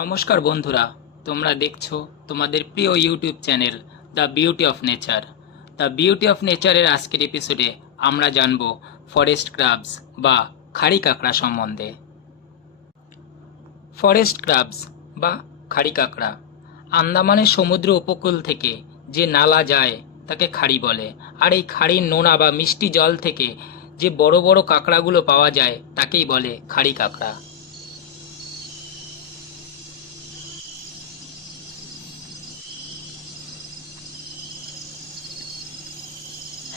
নমস্কার বন্ধুরা, তোমরা দেখছ তোমাদের প্রিয় YouTube channel the beauty of nature. The beauty of নেচারের আজকের এপিসোডে আমরা জানব ফরেস্ট ক্রাবস বা খাড়ি কাঁকড়া সম্বন্ধে। ফরেস্ট ক্রাবস বা খাড়ি কাঁকড়া আন্দামানের সমুদ্র উপকূল থেকে যে নালা যায় তাকে খাড়ি বলে। আর এই খাড়ির নোনা বা মিষ্টি জল থেকে যে বড় বড় কাঁকড়াগুলো পাওয়া যায় তাকেই বলে খাড়ি কাঁকড়া।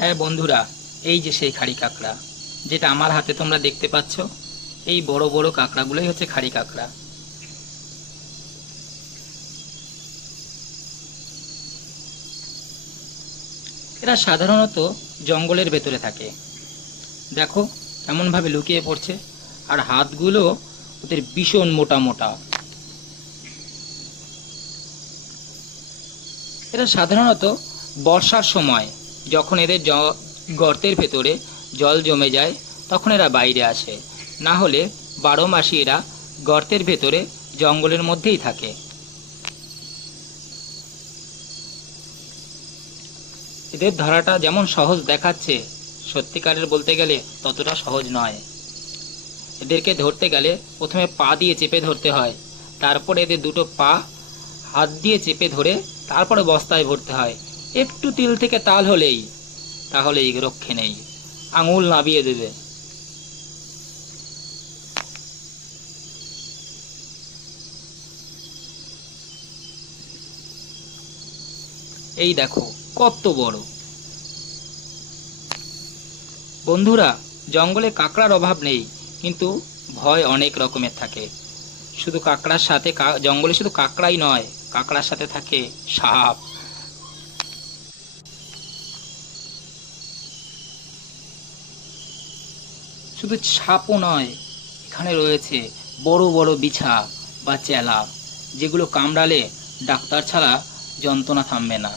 হ্যাঁ বন্ধুরা, এই যে সেই খাড়ি কাঁকড়া, যেটা আমার হাতে তোমরা দেখতে পাচ্ছ, এই বড় বড় কাঁকড়াগুলোই হচ্ছে খাড়ি কাঁকড়া। এরা সাধারণত জঙ্গলের ভেতরে থাকে। দেখো এমনভাবে লুকিয়ে পড়ছে, আর হাতগুলো ওদের ভীষণ মোটা মোটা। এরা সাধারণত বর্ষার সময় যখন এদের গর্তের ভেতরে জল জমে যায়, তখন এরা বাইরে আসে। না হলে বারো মাসই এরা গর্তের ভেতরে জঙ্গলের মধ্যেই থাকে। এদের ধরাটা যেমন সহজ দেখাচ্ছে, সত্যিকারের বলতে গেলে ততটা সহজ নয়। এদেরকে ধরতে গেলে প্রথমে পা দিয়ে চেপে ধরতে হয়, তারপরে এদের দুটো পা হাত দিয়ে চেপে ধরে তারপরে বস্তায় ভরতে হয়। একটু তিল থেকে তাল হলেই, তাহলেই রক্ষে নেই। আঙুল নাবিয়ে দেবে। এই দেখো, কত বড়। বন্ধুরা, জঙ্গলে কাঁকড়ার অভাব নেই, কিন্তু ভয় অনেক রকমের থাকে। শুধু কাঁকড়ার সাথে জঙ্গলে শুধু কাঁকড়াই নয়, কাঁকড়ার সাথে থাকে সাপ। শুধু সাপও নয়, এখানে রয়েছে বড় বড় বিছা বা চেলা, যেগুলো কামড়ালে ডাক্তার ছাড়া যন্ত্রণা থামবে না।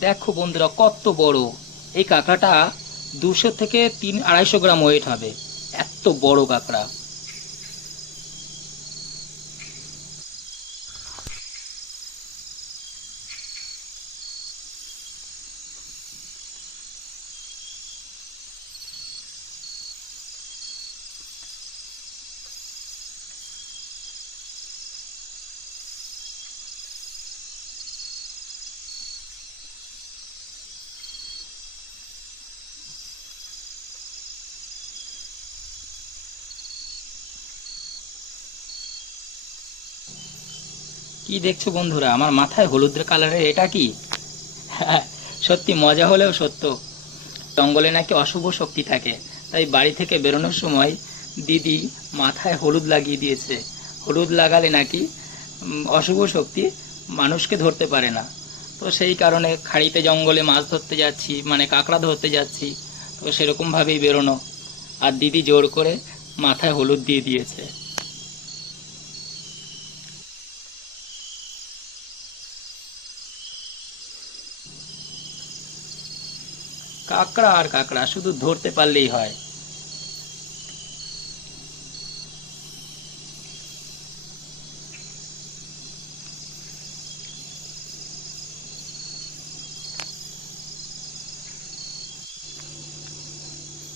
দেখো বন্ধুরা, কত বড়। এই কাঁকড়াটা দুশো থেকে তিন আড়াইশো গ্রাম ওয়েট হবে। এত বড় কাঁকড়া। কি দেখছ বন্ধুরা? আমার মাথায় হলুদ কালারের এটা কি? হ্যাঁ, সত্যি মজা হলেও সত্য। জঙ্গলে নাকি অশুভ শক্তি থাকে তাই বাড়ি থেকে বেরোনোর সময় দিদি মাথায় হলুদ লাগিয়ে দিয়েছে। হলুদ লাগালে নাকি অশুভ শক্তি মানুষকে ধরতে পারে না। তো সেই কারণে খাড়িতে জঙ্গলে মাছ ধরতে যাচ্ছি মানে কাঁকড়া ধরতে যাচ্ছি তো সেরকমভাবেই বেরোনো। আর দিদি জোর করে মাথায় হলুদ দিয়ে দিয়েছে। কাঁকড়া আর কাঁকড়া, শুধু ধরতে পারলেই হয়।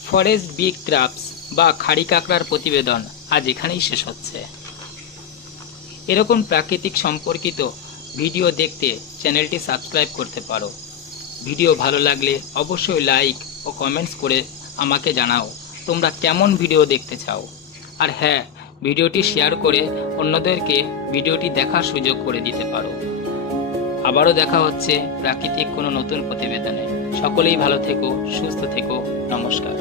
ফরেস্ট বিগ ক্রাফটস বা খাড়ি কাঁকড়ার প্রতিবেদন আজ এখানেই শেষ হচ্ছে। এরকম প্রাকৃতিক সম্পর্কিত ভিডিও দেখতে চ্যানেলটি সাবস্ক্রাইব করতে পারো। ভিডিও ভালো লাগলে অবশ্যই লাইক ও কমেন্টস করে আমাকে জানাও, তোমরা কেমন ভিডিও দেখতে চাও? আর হ্যাঁ ভিডিওটি শেয়ার করে অন্যদেরকে ভিডিওটি দেখার সুযোগ করে দিতে পারো। আবারও দেখা হচ্ছে প্রাকৃতিক কোনো নতুন প্রতিবেদনে। সকলেই ভালো থেকো, সুস্থ থেকো, নমস্কার।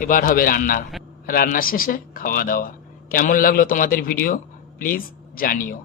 এবার হবে রান্না। রান্না শেষে খাওয়া দাওয়া। কেমন লাগল তোমাদের ভিডিও? প্লিজ জানিও।